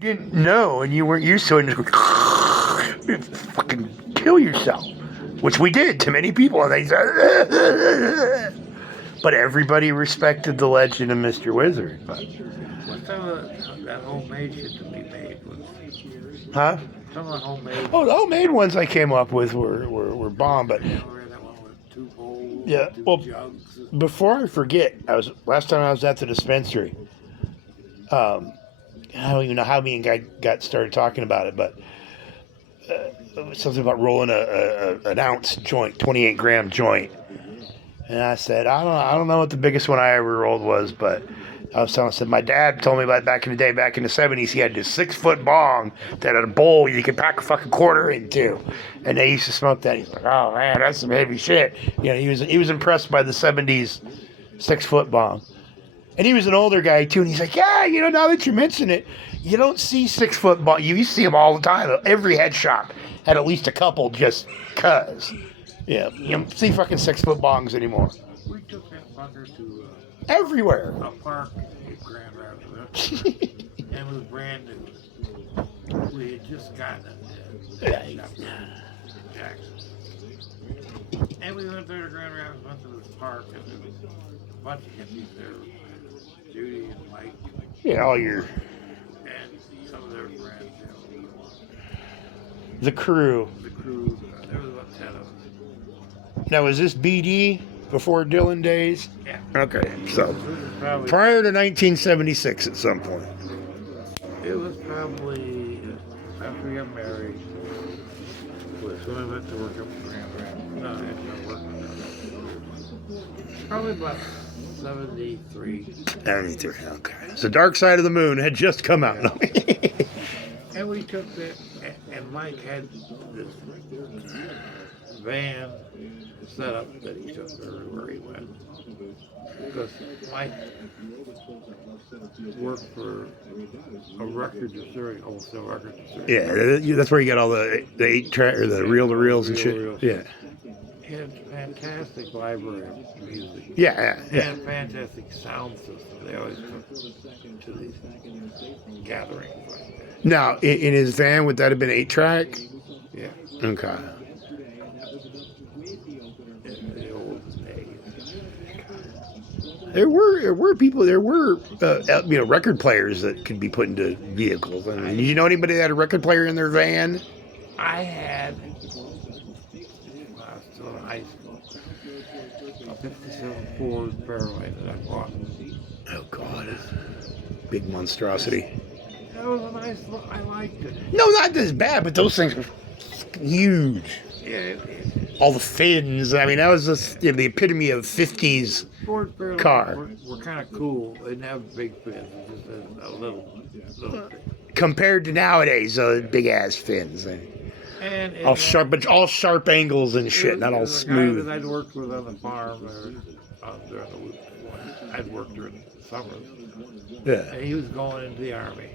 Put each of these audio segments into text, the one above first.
You didn't know and you weren't used to it and just go, fucking kill yourself. Which we did to many people. And they said, but everybody respected the legend of Mr. Wizard. But, What some of that homemade shit that we made was huh? some of the homemade. Oh, the homemade ones I came up with were bomb. But Yeah, we had that one with 2 bowls, yeah, 2 well, jugs. before I forget, last time I was at the dispensary. I don't even know how me and Guy got started talking about it, but something about rolling an ounce joint, 28-gram joint. And I said, I don't know what the biggest one I ever rolled was, but I said, my dad told me about back in the day, back in the 70s, he had this 6-foot bong that had a bowl you could pack a fucking quarter into. And they used to smoke that. He's like, oh man, that's some heavy shit. You know, he was impressed by the 70s 6-foot bong. And he was an older guy too, and he's like, yeah, you know, now that you mention it, you don't see 6-foot bong. You see them all the time. Every head shop had at least a couple just cuz. Yeah, you don't see fucking 6-foot bongs anymore. We took that fucker to Everywhere. a park in Grand Rapids, and it was brand new. We had just gotten it in Jackson. And we went there to Grand Rapids, went to this park, and there was a bunch of hippies there. Judy and Mike. Yeah, all your... And some of their friends, you know. The crew. The crew, there was about 10 of us. Now, was this BD before Dylan days? Yeah. Okay, so This was probably, prior to 1976 at some point. it was probably after we got married. Was when I went to work up in Grand Rapids. No, I had to work. Probably about 73. 93, okay. So Dark Side of the Moon had just come out. And we took that, and Mike had this van set up that he took everywhere he went. Because Mike worked for a record distributor, wholesale record distributor. Yeah, that's where you got all the 8-track or the reel-to-reels and shit. Reel-to-reels. Yeah. He had a fantastic library of music. Yeah. And fantastic sound system. They always took to these gatherings like that. Now, in his van, would that have been 8-track? Yeah. Okay. In the old days. There were people, record players that could be put into vehicles. I mean, did you know anybody that had a record player in their van? I had, when I was still in high school, a 57 Ford Fairlane that I bought. Oh, God. Big monstrosity. That was a nice look. I liked it. No, not this bad, but those things were huge. Yeah, All the fins. I mean, that was just the epitome of 50s Ford Fairlane car. were kind of cool. They didn't have big fins. Just a little thing. Compared to nowadays, big ass fins. And All sharp angles and shit, not all smooth. The guy that I'd worked with on the farm during the week, I'd worked during the summers. Yeah. And he was going into the army.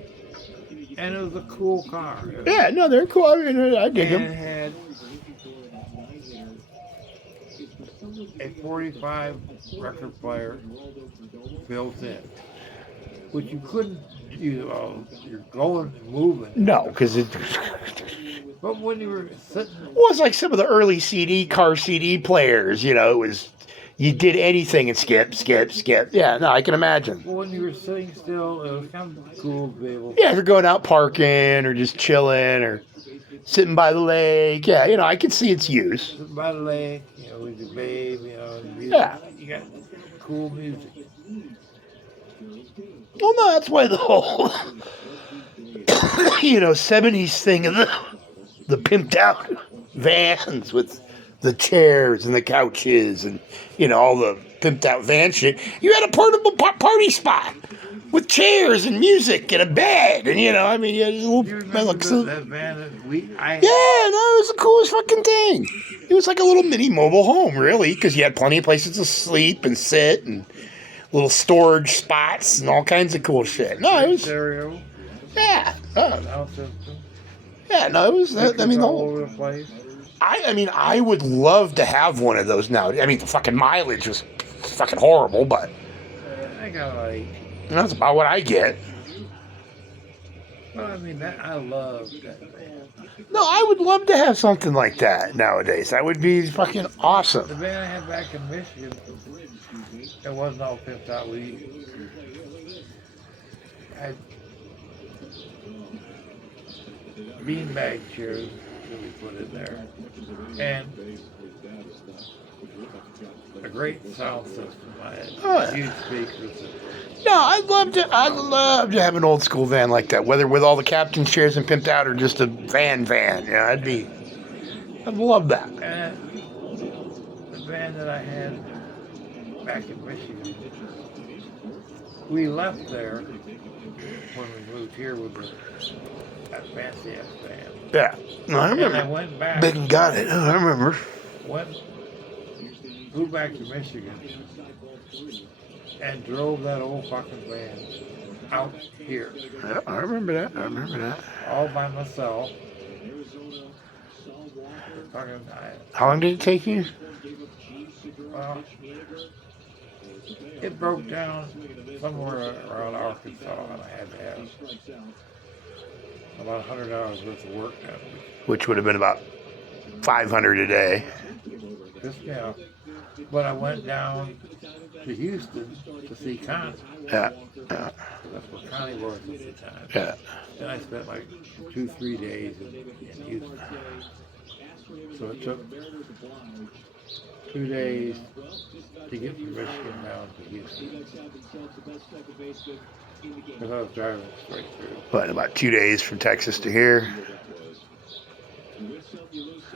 And it was a cool car. Yeah, no, they're cool. I mean, I dig And them. it had a 45 record player built in, which you couldn't, you're going and moving. No, because it But when you were sitting, was like some of the early car CD players, you know, it was, you did anything and skip. Yeah, no, I can imagine. when you were sitting still, it was kind of cool to be able. Yeah, if you're going out parking or just chilling or sitting by the lake, yeah, you know, I can see its use. Sitting by the lake, with your babe, Yeah. You got cool music. Well, no, that's why the whole, 70s thing of the pimped out vans with the chairs and the couches and, all the pimped out van shit. You had a portable party spot with chairs and music and a bed and, you had a little... You remember that van that I had? Yeah, no, it was the coolest fucking thing. It was like a little mini mobile home, really, because you had plenty of places to sleep and sit and little storage spots and all kinds of cool shit. No, it was... Stereo. Yeah. Sound system. Yeah, no, it was... I mean, the all whole... over the place. I would love to have one of those now. I mean, the fucking mileage was fucking horrible, but I got like that's about what I get. Well, I mean, that I love that band. No, I would love to have something like that nowadays. That would be fucking The awesome. band I had back in Michigan, it wasn't all pimped out. We had beanbag chairs that we put in there, and a great sound system. I had Oh, yeah. huge speakers. No, I'd love to have an old school van like that, whether with all the captain's chairs and pimped out or just a van. Yeah, I'd love that. And the band that I had back in Michigan, we left there when we moved here with that fancy ass band. Yeah, no, I And I remember. went back, Big and got it. Oh, I remember. flew back to Michigan, and drove that old fucking van out here Yeah, I remember that. all by myself. Fucking, How long did it take you? well, it broke down somewhere around Arkansas, and I had to have about $100 worth of work done. Which would have been about 500 a day. Just now. But I went down to Houston to see Connie. Yeah, That's where Connie was at the time. yeah. And I spent like 2-3 days in Houston. So it took 2 days to get from Michigan down to Houston. Because I was driving straight through. What, about 2 days from Texas to here?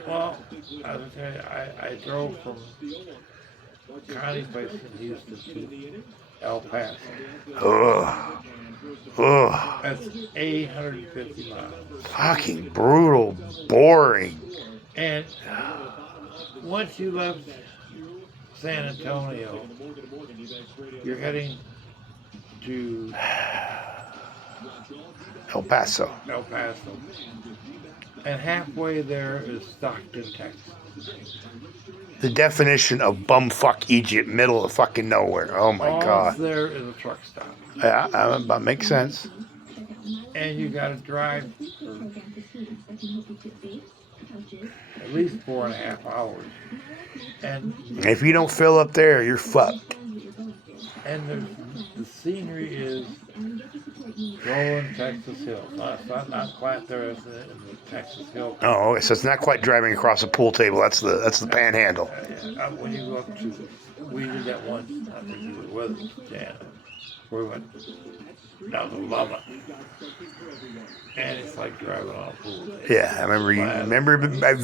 Well, I was tell you, I drove from Connie's place in Houston to El Paso. Oh, oh, That's 850 miles. fucking brutal, boring. And once you left San Antonio, you're heading to El Paso. El Paso. And halfway there is Stockton, Texas. The definition of bumfuck Egypt, middle of fucking nowhere. Oh my All god. there is a truck stop. Yeah, that makes sense. And you got to drive for at least 4.5 hours. And If you don't fill up there, you're fucked. the scenery is rolling Texas hills. Not quite there as in the Texas hill. Oh, okay, so it's not quite driving across a pool table. That's the panhandle. When you go up to, we did that once. I think you were with us, Jan. We went down to Lubbock, and it's like driving on a pool table. Yeah, I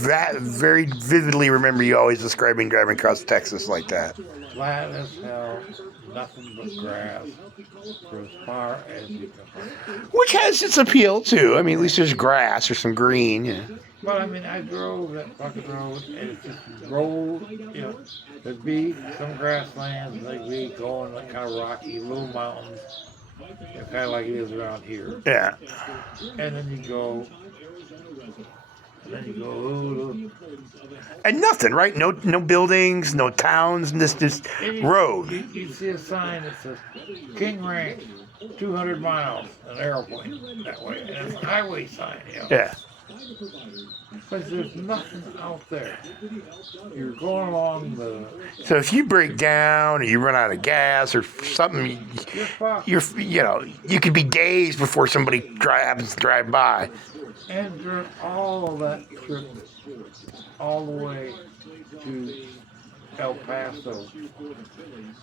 very vividly remember you always describing driving across Texas like that. Flat as hell, nothing but grass for as far as you can find. Which has its appeal too. I mean, at least there's grass or some green. Yeah. But I mean, I drove that fucking road, and it just rolled. You know, there'd be some grasslands, and they'd be going like kind of rocky, little mountains, you know, kind of like it is around here. Yeah. And then you go. And nothing, right? No buildings, no towns, just road. You see a sign that says King Ranch, 200 miles, an airplane that way, and it's a highway sign. You know? Yeah. But there's nothing out there. You're going along the. So if you break down or you run out of gas or something, You're fucked. you could be days before somebody happens to drive by. And during all of that trip, all the way to El Paso,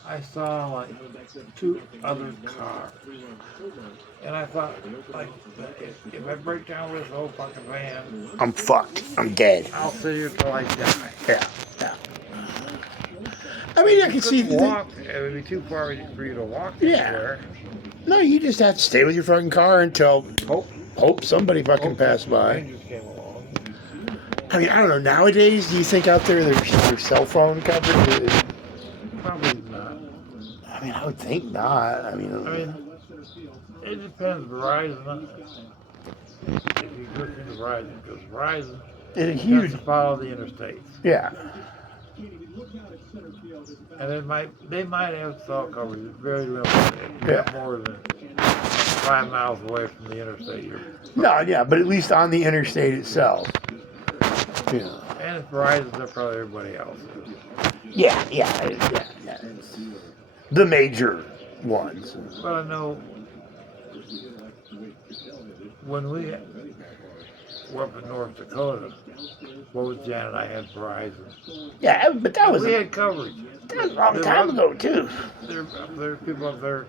I saw like 2 other cars. And I thought, like, if I break down with this whole fucking van, I'm fucked. I'm dead. I'll sit here till I die. Yeah. I mean, I can see Walk, it would be too far for you to walk anywhere. No, you just have to stay with your fucking car until hope somebody fucking passed by. Rangers came along. I mean, I don't know. Nowadays, do you think out there there's cell phone coverage? Probably not. I mean, I would think not. I mean, it depends. Verizon. If you go to Verizon, because Verizon it's has to follow the interstates, Yeah. and they might have cell coverage. It's very limited. You got more than 5 miles away from the interstate. No, yeah, but at least on the interstate itself. Yeah. And it's Verizon, they're probably everybody else. Yeah. It's the major ones. But I know when we were up in North Dakota, both Jan and I had Verizon. Yeah, but that was We had coverage. a long time ago too. There are people up there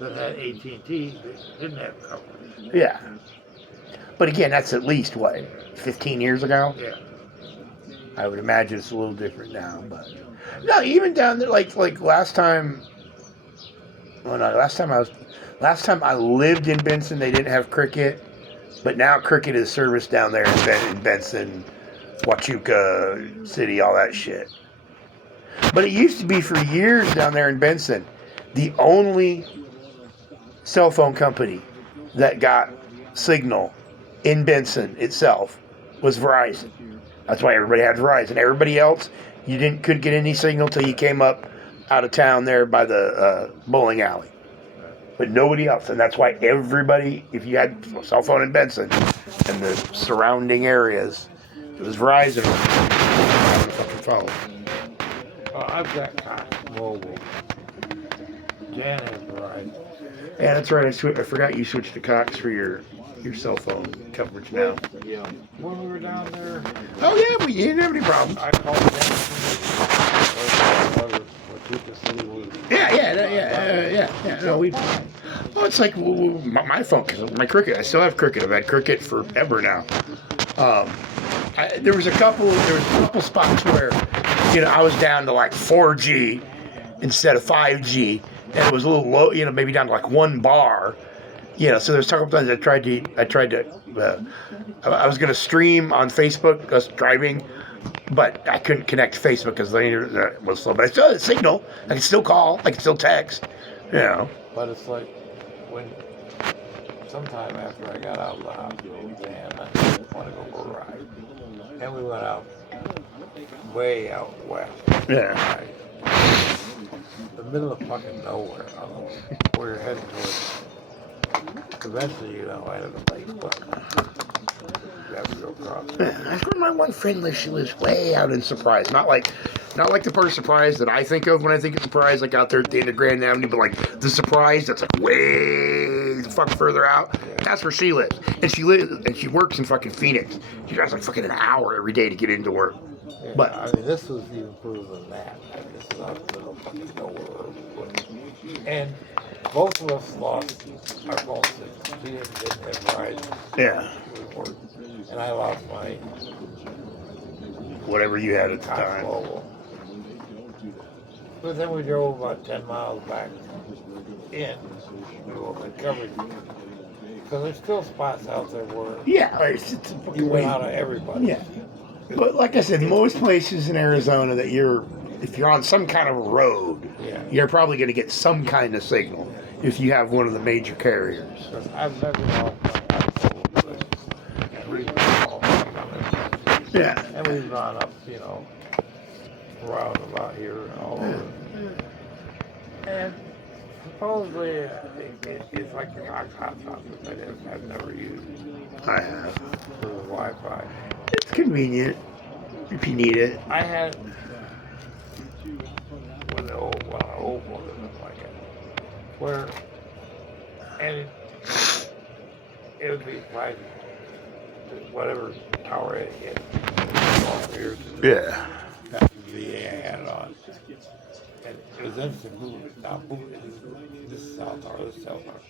that had AT&T that didn't have coverage. Yeah. But again, that's at least what, 15 years ago? Yeah. I would imagine it's a little different now, but no, even down there, like last time. Well, no, last time I lived in Benson, they didn't have Cricket, but now Cricket is serviced down there in Benson, Huachuca City, all that shit. But it used to be for years down there in Benson, the only cell phone company that got signal in Benson itself was Verizon. That's why everybody had Verizon. Everybody else, couldn't get any signal till you came up out of town there by the bowling alley. But nobody else, and that's why everybody, if you had a cell phone in Benson and the surrounding areas, it was Verizon. Fucking phone. Well, I've got Cox Mobile. Jan has Verizon. Yeah, that's right. I forgot you switched to Cox for your cell phone coverage now. Yeah. When we were down there, Oh yeah, but you didn't have any problems. I called them. Yeah. No, oh, it's like my phone, cause my Cricket. I still have Cricket. I've had Cricket forever now. There was a couple spots where, I was down to like 4G instead of 5G, and it was a little low. Maybe down to like 1 bar. So there's a couple times I tried to. I was gonna stream on Facebook, us driving, but I couldn't connect to Facebook because the internet was slow. But I still had a signal. I can still call. I can still text. But it's like when sometime after I got out of the hospital, and I want to go for a ride, and we went out way out west. Yeah. Right? The middle of fucking nowhere. I don't know where you're heading towards. Eventually, I had a lake, but you have to go across. That's where my one friend lives. She lives way out in Surprise. Not like the part of Surprise that I think of when I think of Surprise, like out there at the end of Grand Avenue, but like the Surprise that's like way the fuck further out. Yeah. That's where she lives, and she works in fucking Phoenix. She drives like fucking an hour every day to get into work. Yeah, but I mean, this was even further than that. This is out in the middle of fucking nowhere. And both of us lost our phone system. She didn't have Verizon. Yeah. And I lost my whatever you had at the Cox time. Mobile. But then we drove about 10 miles back in. We opened coverage. Because there's still spots out there where it's you went out of everybody. Yeah. But like I said, most places in Arizona that if you're on some kind of road, you're probably going to get some kind of signal if you have one of the major carriers. I've never lost my Cox Mobile. Yeah. And we've gone up, around about here and all over. And supposedly it's like the Cox hotspot, but I've never used it. I have. For the Wi-Fi. It's convenient if you need it. I had when the old one was like it, where and it would be like whatever tower it hit. Yeah. That's the VA I had it on. And it was instant movement. Now movement. This is cell tower, this cell tower.